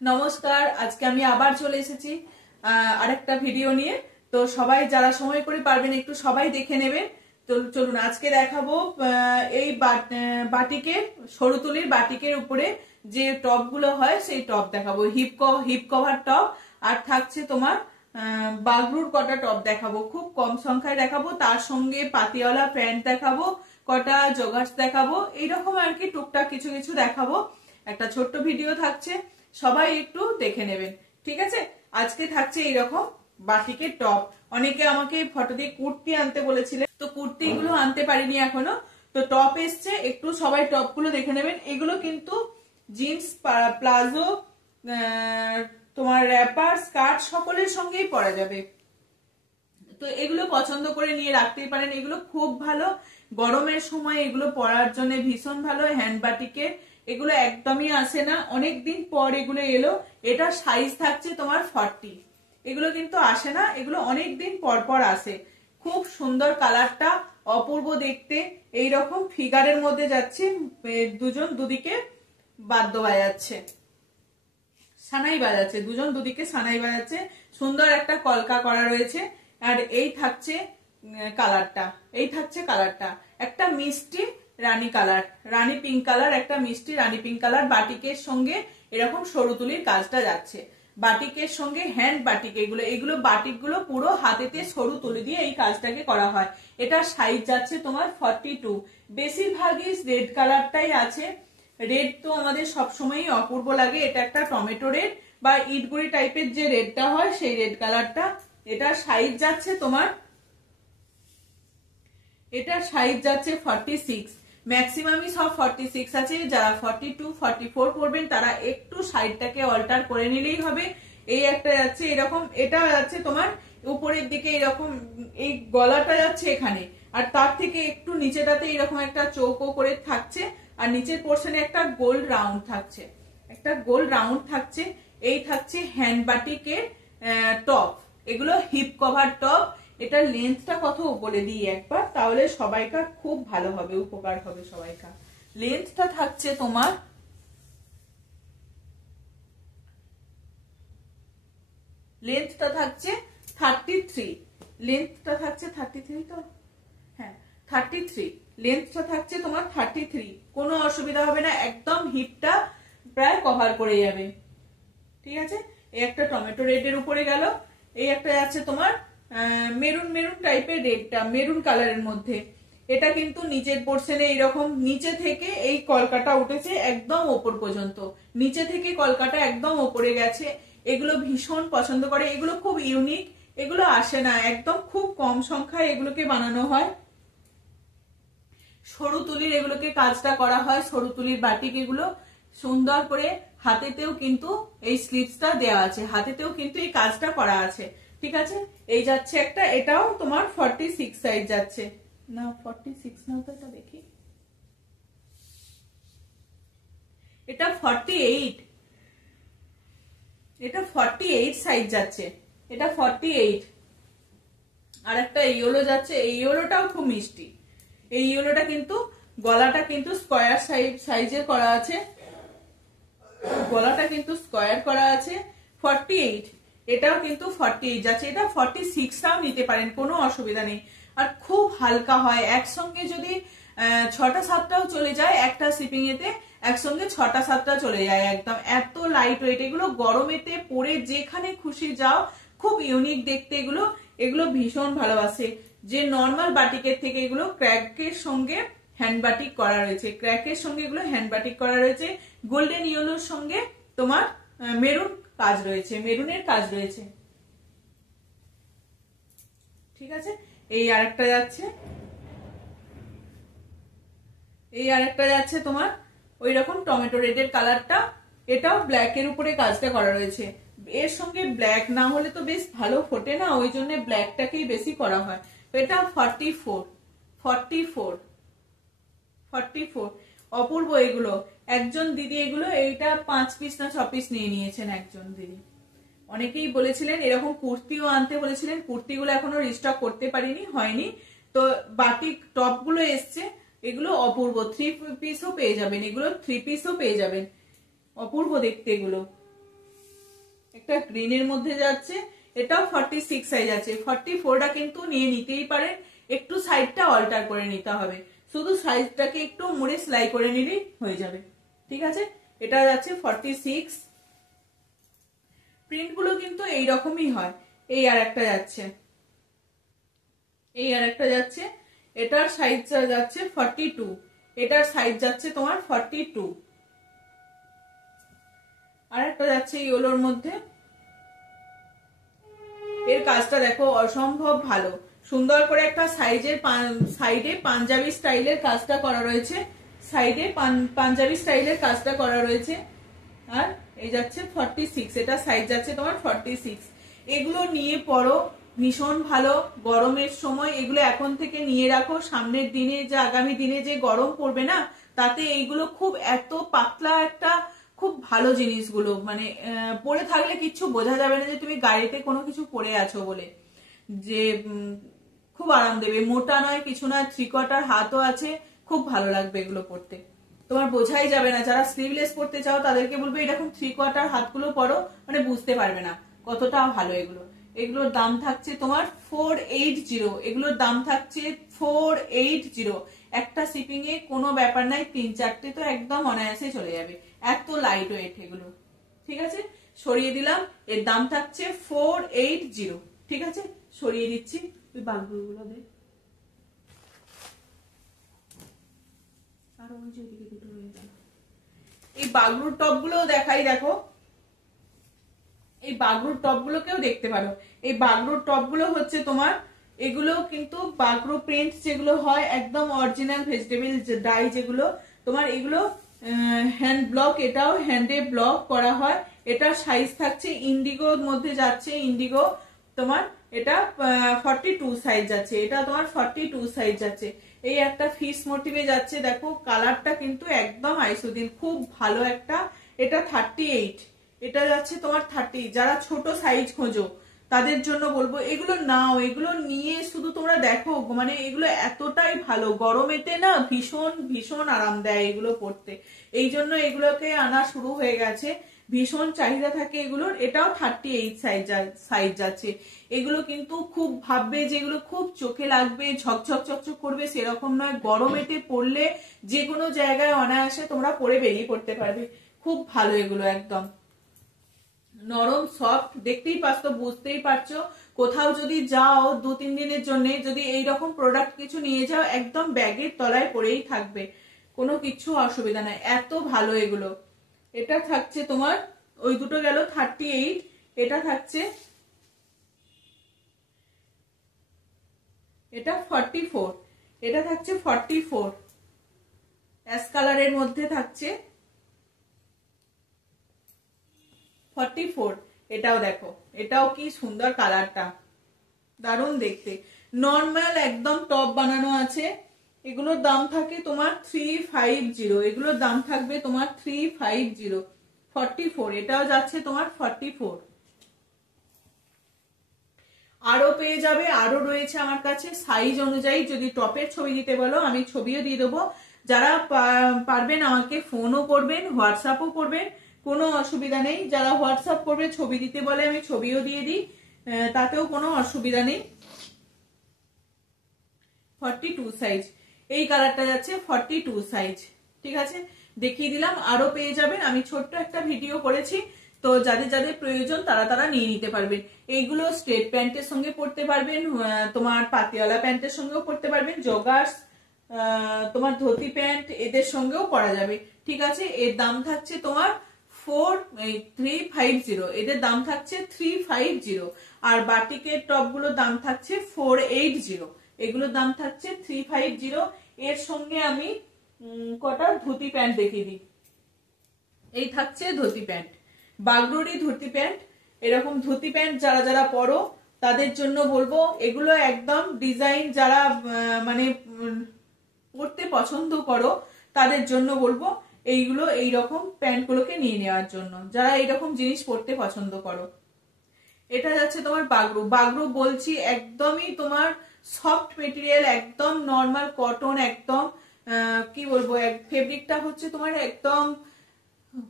নমস্কার, আজকে আমি আবার চলে এসেছি আরেকটা ভিডিও নিয়ে। তো সবাই যারা সময় করে পারবেন একটু সবাই দেখে নেবেন। তো চলুন আজকে দেখাবো এই বাটিকের সরু তুলির বাটিকের উপরে যে টপ গুলো হয় সেই টপ দেখাবো। হিপ কভার টপ আর থাকছে তোমার বাগরুর কটা টপ দেখাবো, খুব কম সংখ্যায় দেখাবো। তার সঙ্গে পাতিয়ালা প্যান্ট দেখাবো, কটা জগার্স দেখাবো, এইরকম আর কি টুকটাক কিছু কিছু দেখাবো। একটা ছোট্ট ভিডিও থাকছে, সবাই একটু দেখে নেবেন, ঠিক আছে। আজকে থাকছে এইরকম বাটিকের টপ। অনেকে আমাকে ফটো দিয়ে কুর্তি আনতে বলেছিলেন, তো কুর্তি গুলো আনতে পারিনি এখনো। তো টপ এসছে, একটু সবাই টপ গুলো দেখে নেবেন। এগুলো কিন্তু জিন্স, প্লাজো, তোমার র্যাপার, স্কার্ট সকলের সঙ্গেই পরা যাবে। তো এগুলো পছন্দ করে নিয়ে রাখতেই পারেন। এগুলো খুব ভালো, গরমের সময় এগুলো পরার জন্য ভীষণ ভালো। হ্যান্ড বাটিকে এগুলো একদমই আসে না, অনেকদিন পর এগুলো এলো। এটা সাইজ থাকছে তোমার 40। এগুলো কিন্তু আসে না, এগুলো অনেকদিন পর পর আসে। খুব সুন্দর, কালারটা অপূর্ব দেখতে। এইরকম ফিগারের মধ্যে যাচ্ছে, দুজন দুদিকে বাদ্য বাজাচ্ছে, সানাই বাজাচ্ছে, দুজন দুদিকে সানাই বাজাচ্ছে। সুন্দর একটা কলকা করা রয়েছে। আর এই থাকছে কালারটা একটা মিষ্টি রানী কালার, রানী পিঙ্ক কালার, একটা মিষ্টি রানী পিঙ্ক কালার। বাটিকের সঙ্গে এরকম সরু তুলির কাজটা যাচ্ছে, বাটিকের সঙ্গে হ্যান্ড বাটিক। এগুলো বাটিক গুলো পুরো হাতেতে সরু তুলি দিয়ে এই কাজটাকে করা হয়। এটা সাইজ যাচ্ছে তোমার 42। বেশিরভাগই রেড কালারটাই আছে। রেড তো আমাদের সবসময়ই অপূর্ব লাগে। এটা একটা টমেটো রেড বা ইটগুড়ি টাইপের যে রেডটা হয় সেই রেড কালারটা। এটা সাইজ যাচ্ছে তোমার 46। ম্যাক্সিমামই সব 46 আছে। যারা 42, 44 পরবেন তারা একটু সাইডটাকে অল্টার করে নিলেই হবে। এই একটা যাচ্ছে এরকম, এটা যাচ্ছে তোমার উপরের দিকে এরকম, এই গলাটা যাচ্ছে এখানে, আর তার থেকে একটু নিচেটাতে এরকম একটা চৌকো করে থাকছে, আর নিচের পোর্শনে একটা গোল রাউন্ড থাকছে। এই থাকছে হ্যান্ড বাটিকের টপ। এগুলো হিপ কভার টপ। এটা লেন্থটা কত বলে দিই একবার, তাহলে সবাইকার খুব ভালো হবে, উপকার হবে সবাইকার। লেন্থটা থাকছে তোমার 33। লেন্থটা থাকছে 33, তো হ্যাঁ 33। লেন্থটা থাকছে তোমার 33। কোনো অসুবিধা হবে না, একদম হিপটা প্রায় কভার করে যাবে, ঠিক আছে। এই একটা টমেটো রেডের উপরে গেল। এই একটা যাচ্ছে তোমার মেরুন টাইপের রেডটা, মেরুন কালারের মধ্যে। এটা কিন্তু নিচের পোর্শনে এইরকম নিচে থেকে এই কলকাটা উঠেছে একদম ওপর পর্যন্ত, নিচে থেকে কলকাটা একদম ওপরে গেছে। এগুলো ভীষণ পছন্দ করে, এগুলো খুব ইউনিক, এগুলো আসে না, একদম খুব কম সংখ্যায় এগুলোকে বানানো হয়। সরু তুলির এগুলোকে কাজটা করা হয়, সরু তুলির বাটিক। এগুলো সুন্দর করে হাতেতেও কিন্তু এই স্লিভসটা দেওয়া আছে, হাতেতেও কিন্তু এই কাজটা করা আছে, ঠিক আছে। এই যাচ্ছে একটা, এটাও তোমার 46 সাইজ যাচ্ছে না, 46 না, তো এটা দেখি, এটা 48। এটা 48 সাইজ যাচ্ছে, এটা 48। আর একটা ইয়েলো যাচ্ছে, এই ইয়েলোটাও খুব মিষ্টি। এই ইয়েলোটা কিন্তু গলাটা কিন্তু স্কয়ার সাইজের করা আছে, গলাটা কিন্তু স্কয়ার করা আছে। 48, এটাও কিন্তু 48 যাচ্ছে। এটা 46টাও নিতে পারেন, কোনো অসুবিধা নেই। আর খুব হালকা হয়, একসঙ্গে যদি 6টা 7টাও চলে যায় একটা শিপিং এতে, একসঙ্গে 6টা 7টা চলে যায় একদম, এত লাইট ওয়েট। এগুলো গরমেতে পরে যেখানে খুশি যাও, খুব ইউনিক দেখতে এগুলো। এগুলো ভীষণ ভালোবাসে। যে নর্মাল বাটিকের থেকে এগুলো ক্র্যাকের সঙ্গে হ্যান্ড বাটিক করা রয়েছে, ক্র্যাকের সঙ্গে এগুলো হ্যান্ড বাটিক করা রয়েছে। গোল্ডেন ইয়েলোর সঙ্গে তোমার মেরুন কাজ রয়েছে, মেরুনের কাজ রয়েছে, ঠিক আছে। এই আরেকটা যাচ্ছে তোমার ওই রকম টমেটো রেডের কালারটা। এটাও ব্ল্যাক এর উপরে কাজটা করা রয়েছে। এর সঙ্গে ব্ল্যাক না হলে তো বেশ ভালো ফোটে না, ওই জন্য ব্ল্যাকটাকেই বেশি করা হয়। এটা 44। অপূর্ব এগুলো। একজন দিদি এগুলো, এইটা 5 পিস না 6 পিস নিয়ে নিয়েছেন একজন দিদি। অনেকেই বলেছিলেন এরকম কুর্তিও আনতে বলেছিলেন, কুর্তিগুলো এখনো রিস্টক করতে পারিনি, হয়নি। তো বাটিক টপ গুলো এসছে, এগুলো অপূর্ব। 3 পিসও পেয়ে যাবেন, এগুলো 3 পিসও পেয়ে যাবেন, অপূর্ব দেখতে এগুলো। একটা গ্রিনের মধ্যে যাচ্ছে, এটাও 46 সাইজ আছে। 44টা কিন্তু নিয়ে নিতেই পারেন, একটু সাইডটা অল্টার করে নিতে হবে, শুধু সাইজটাকে একটু মুড়ে সেলাই করে নিলেই হয়ে যাবে। ঠিক আছে, এটা যাচ্ছে 46। প্রিন্ট গুলো কিন্তু এইরকমই হয়। এই আর একটা যাচ্ছে, এই আর একটা যাচ্ছে, এটার সাইজ যাচ্ছে 42, এটার সাইজ যাচ্ছে তোমার 42। আর একটা যাচ্ছে ইয়েলোর মধ্যে, এর কাজটা দেখো অসম্ভব ভালো, সুন্দর করে একটা সাইডে পাঞ্জাবি স্টাইলের কাজটা করা রয়েছে, সাইডে পাঞ্জাবি স্টাইলের কাজটা করা রয়েছে। আর এই যাচ্ছে 46, এটা সাইজ যাচ্ছে তোমার 46। এগুলো নিয়ে পড়ো, ভীষণ ভালো। গরমের সময় এগুলো এখন থেকে নিয়ে রাখো, সামনের দিনে যে আগামী দিনে যে গরম পড়বে না, তাতে এইগুলো খুব এত পাতলা একটা খুব ভালো জিনিসগুলো, মানে পরে থাকলে কিচ্ছু বোঝা যাবে না যে তুমি গাড়িতে কোনো কিছু পরে আছো বলে, যে খুব আরাম দেবে, মোটা নয় কিছু নয়, 3/4 হাতও আছে, খুব ভালো লাগবে এগুলো পরতে, তোমার বোঝাই যাবে না। যারা স্লিভলেস পরতে চাও তাদেরকে বলবো এরকম 3/4 হাতগুলো পরো, মানে বুঝতে পারবে না কতটা ভালো এগুলো। এগুলোর দাম থাকছে তোমার 480, এগুলোর দাম থাকছে 480। একটা শিপিং এ কোনো ব্যাপার নাই, 3-4টে তো একদম অনায়াসে চলে যাবে, এত লাইট ওয়েট এগুলো। ঠিক আছে, সরিয়ে দিলাম, এর দাম থাকছে 480। ঠিক আছে, সরিয়ে দিচ্ছি, তুই বালগুলো দে, আরো ওই যে ওদিকে দুটো রয়ে গেল। এই বাগরুর টপ গুলো দেখাই, দেখো এই বাগরুর টপ গুলোকেও দেখতে পারো। এই বাগরুর টপ গুলো হচ্ছে তোমার, এগুলো কিন্তু বাগরু প্রিন্ট যেগুলো হয় একদম অরিজিনাল ভেজিটেবল ডাই, যেগুলো তোমার এগুলো হ্যান্ড ব্লক, এটাও হ্যান্ডে ব্লক করা হয়। এটা সাইজ থাকছে ইন্ডিগোর মধ্যে যাচ্ছে, ইন্ডিগো তোমার এটা 42 সাইজ যাচ্ছে, এটা তোমার 42 সাইজ যাচ্ছে। এই একটা ফিশ মোটিভে যাচ্ছে, দেখো কালারটা কিন্তু একদম আইসোদিন, খুব ভালো একটা। এটা 38, এটা যাচ্ছে তোমার 30। যারা ছোট সাইজ খোঁজো তাদের জন্য বলবো এগুলো নাও, এগুলো নিয়ে শুধু তোমরা দেখো, মানে এগুলো এতটাই ভালো, গরমেতে না ভীষণ ভীষণ আরাম দেয় এগুলো পরতে, এই জন্য এগুলোকে আনা শুরু হয়ে গেছে, ভীষণ চাহিদা থাকে এগুলোর। এটাও 38 সাইজ যাচ্ছে। এগুলো কিন্তু খুব ভাববে যেগুলো খুব চোখে লাগবে, ঝকঝক চকচক করবে, সেরকম নয়। গরমেতে পরলে যে কোনো জায়গায় অনায়াসে তোমরা পরে বেরিয়ে পড়তে পারবে, খুব ভালো এগুলো, একদম নরম সফট, দেখতেই পাচ্ছ, বুঝতেই পারছো। কোথাও যদি যাও 2-3 দিনের জন্য, যদি এইরকম প্রোডাক্ট কিছু নিয়ে যাও, একদম ব্যাগের তলায় পড়েই থাকবে, কোনো কিছু অসুবিধা নাই, এত ভালো এগুলো। এটা থাকছে তোমার, ওই দুটো গেল 38, এটা থাকছে, এটা 44, এটা থাকছে 44 অ্যাশ কালারের মধ্যে থাকছে 44। এটাও দেখো, এটাও কি সুন্দর কালারটা, দারুণ দেখতে, নর্মাল একদম টপ বানানো আছে। এগুলোর দাম থাকে তোমার 350, এগুলোর দাম থাকবে তোমার 350। 44, এটাও যাচ্ছে তোমার 44। আরো পেয়ে যাবে, আরো রয়েছে আমার কাছে সাইজ অনুযায়ী, যদি টপের ছবি দিতে বলো আমি ছবিও দিয়ে দেবো। যারা পারবেন আমাকে ফোনও করবেন, হোয়াটসঅ্যাপও করবেন, কোনো অসুবিধা নেই। যারা হোয়াটসঅ্যাপ করবে ছবি দিতে বলে আমি ছবিও দিয়ে দিই, তাতেও কোনো অসুবিধা নেই। 42 সাইজ, এই কালারটা যাচ্ছে 42 সাইজ। ঠিক আছে, দেখিয়ে দিলাম, আরো পেয়ে যাবেন, আমি ছোট্ট একটা ভিডিও করেছি, তো যাদের যাদের প্রয়োজন তারা তারা নিয়ে নিতে পারবেন। এইগুলো স্ট্রেট প্যান্টের সঙ্গে পরতে পারবেন, তোমার পাতিয়ালা প্যান্টের সঙ্গেও পরতে পারবেন, জগার্স, তোমার ধুতি প্যান্ট, এদের সঙ্গেও পরা যাবে। ঠিক আছে, এর দাম থাকছে তোমার 350, এদের দাম থাকছে 350। আর বাটিকের টপ গুলোর দাম থাকছে 480, এগুলোর দাম থাকছে 350। এর সঙ্গে আমি কটা ধুতি প্যান্ট দেখিয়ে দিই। এই থাকছে ধুতি প্যান্ট, বাগরুরি ধুতি প্যান্ট। এরকম ধুতি প্যান্ট যারা যারা পরো তাদের জন্য বলবো, এগুলো একদম ডিজাইন, যারা মানে পরতে পছন্দ করো তাদের জন্য বলবো এইগুলো, এইরকম প্যান্ট গুলোকে নিয়ে নেওয়ার জন্য, যারা এইরকম জিনিস পরতে পছন্দ করো। এটা যাচ্ছে তোমার বাগরু, বাগরু বলছি একদমই তোমার সফট মেটেরিয়াল, একদম নর্মাল কটন, একদম কি বলবো, ফেব্রিকটা হচ্ছে তোমার একদম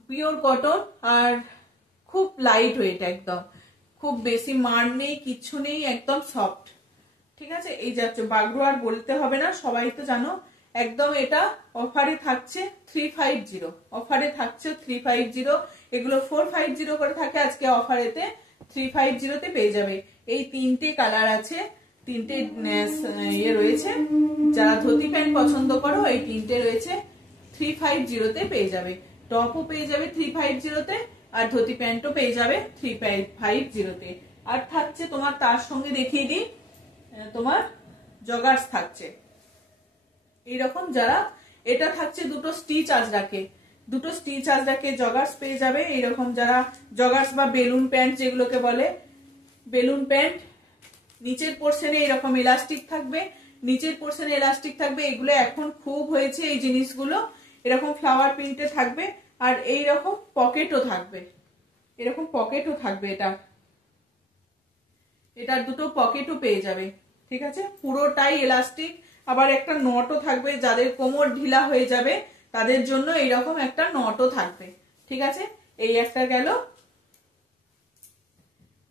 পিওর কটন, আর খুব লাইট ওয়েট, একদম খুব বেশি মার নেই, কিচ্ছু নেই, একদম সফট। ঠিক আছে, এই যাচ্ছে বাগরু আর বলতে হবে না, সবাই তো জানো। একদম এটা অফারে থাকছে 350, অফারে থাকছে 350। এগুলো 450 করে থাকে, আজকে অফারেতে 350 তে পেয়ে যাবে। এই তিনটে কালার আছে, তিনটে ইয়ে রয়েছে। যারা ধুতি প্যান্ট পছন্দ করো এই তিনটে রয়েছে 350 তে পেয়ে যাবে। টপও পেয়ে যাবে 350 তে, আর ধুতি প্যান্টও পেয়ে যাবে 350 তে। আর থাকছে তোমার তার সঙ্গে দেখিয়ে দিই, তোমার জগার্স থাকছে এইরকম। যারা এটা থাকছে দুটো স্টিচ আজরাকে, দুটো স্টিচ আজরাকে জগার্স পেয়ে যাবে এইরকম। যারা জগার্স বা বেলুন প্যান্ট যেগুলোকে বলে, বেলুন প্যান্ট, নিচের পোর্শনে এরকম এলাস্টিক থাকবে, নিচের পোর্শনে এলাস্টিক থাকবে। এগুলো এখন খুব হয়েছে এই জিনিসগুলো, এরকম ফ্লাওয়ার প্রিন্টে থাকবে। আর এইরকম পকেটও থাকবে, এরকম পকেটও থাকবে। এটার দুটো পকেটও পেয়ে যাবে। ঠিক আছে, পুরোটাই এলাস্টিক, আবার একটা নটও থাকবে। যাদের কোমর ঢিলা হয়ে যাবে তাদের জন্য এইরকম একটা নটও থাকবে। ঠিক আছে, এই একটা গেল।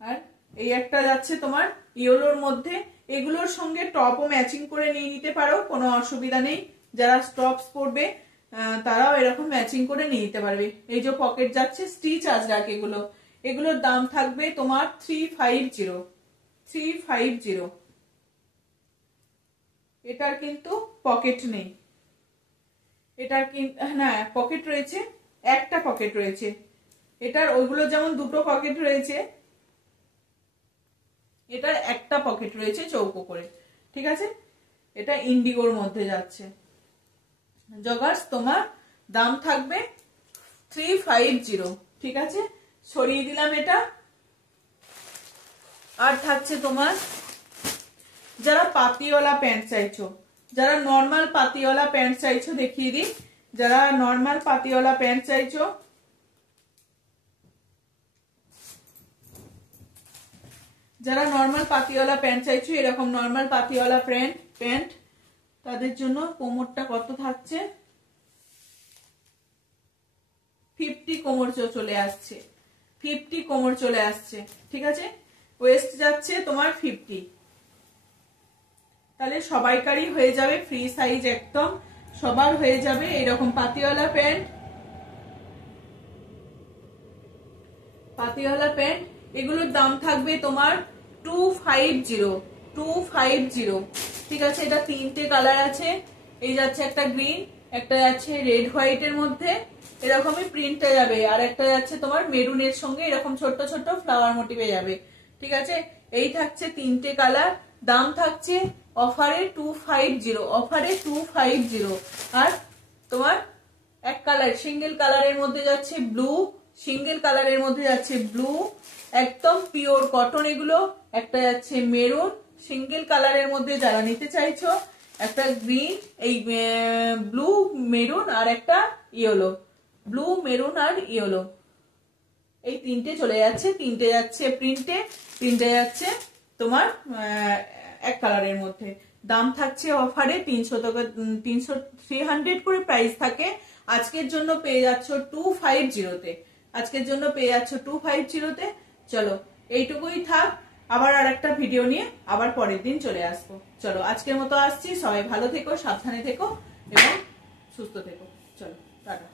আর এই একটা যাচ্ছে তোমার ইয়েলোর মধ্যে। এগুলোর সঙ্গে টপও ম্যাচিং করে নিয়ে নিতে পারো, কোনো অসুবিধা নেই। যারা টপস পরবে তারাও এরকম ম্যাচিং করে নিয়ে নিতে পারবে। এই যে পকেট যাচ্ছে স্টিচ আজরাক, এগুলোর দাম থাকবে তোমার 350। এটার কিন্তু পকেট নেই, এটার না পকেট রয়েছে, একটা পকেট রয়েছে এটার। ওইগুলো যেমন দুটো পকেট রয়েছে, এটার একটা পকেট রয়েছে চৌকো করে। ঠিক আছে, এটা ইন্ডিগোর মধ্যে যাচ্ছে। জগার্স তোমার দাম থাকবে 350। ঠিক আছে, সরিয়ে দিলাম এটা। আর থাকছে তোমার যারা পাতিওয়ালা প্যান্ট চাইছো, যারা নর্মাল পাতিওয়ালা প্যান্ট চাইছো দেখিয়ে দিই। যারা নর্মাল পাতিওয়ালা প্যান্ট চাইছো, যারা নর্মাল পাতিওয়ালা প্যান্ট চাইছো, এরকম নর্মাল পাতিওয়ালা প্যান্ট, তাদের জন্য কোমরটা কত থাকছে 50 কোমর চলে আসছে, 50 কোমর চলে আসছে। ঠিক আছে, ওয়েস্ট যাচ্ছে তোমার 50। তাহলে সবাইকারই হয়ে যাবে, ফ্রি সাইজ একদম সবার হয়ে যাবে এরকম পাতিওয়ালা প্যান্ট। পাতিওয়ালা প্যান্ট এগুলোর দাম থাকবে তোমার 250। ঠিক আছে, এটা তিনটে কালার আছে। এই যাচ্ছে একটা গ্রিন, একটা যাচ্ছে রেড হোয়াইটের মধ্যে এরকমই প্রিন্টে যাবে, আর একটা যাচ্ছে তোমার মেরুনের সঙ্গে এরকম ছোট্ট ছোট্ট ফ্লাওয়ার মোটিভে যাবে। ঠিক আছে, এই থাকছে তিনটে কালার। দাম থাকছে অফারে 250, অফারে 250। আর তোমার এক কালার সিঙ্গেল কালারের মধ্যে যাচ্ছে ব্লু, সিঙ্গেল কালারের মধ্যে যাচ্ছে ব্লু, একদম পিওর কটন এগুলো। একটা যাচ্ছে মেরুন, সিঙ্গেল কালারের মধ্যে যারা নিতে চাইছো, একটা গ্রিন, এই ব্লু মেরুন, আর একটা ইয়েলো, ব্লু মেরুন আর ইয়েলো। এই তিনটে চলে যাচ্ছে, তিনটে যাচ্ছে প্রিন্টে, তিনটে যাচ্ছে তোমার এক কালারের মধ্যে। দাম থাকছে অফারে 300 করে প্রাইস থাকে। আজকের জন্য পেয়ে যাচ্ছ 250 তে, আজকের জন্য পেয়ে যাচ্ছ 250 তে। চলো এইটুকুই থাক, আবার আর একটা ভিডিও নিয়ে আবার পরের দিন চলে আসবো। চলো আজকের মতো আসছি, সবাই ভালো থেকো, সাবধানে থেকো এবং সুস্থ থেকো। চলো টাটা।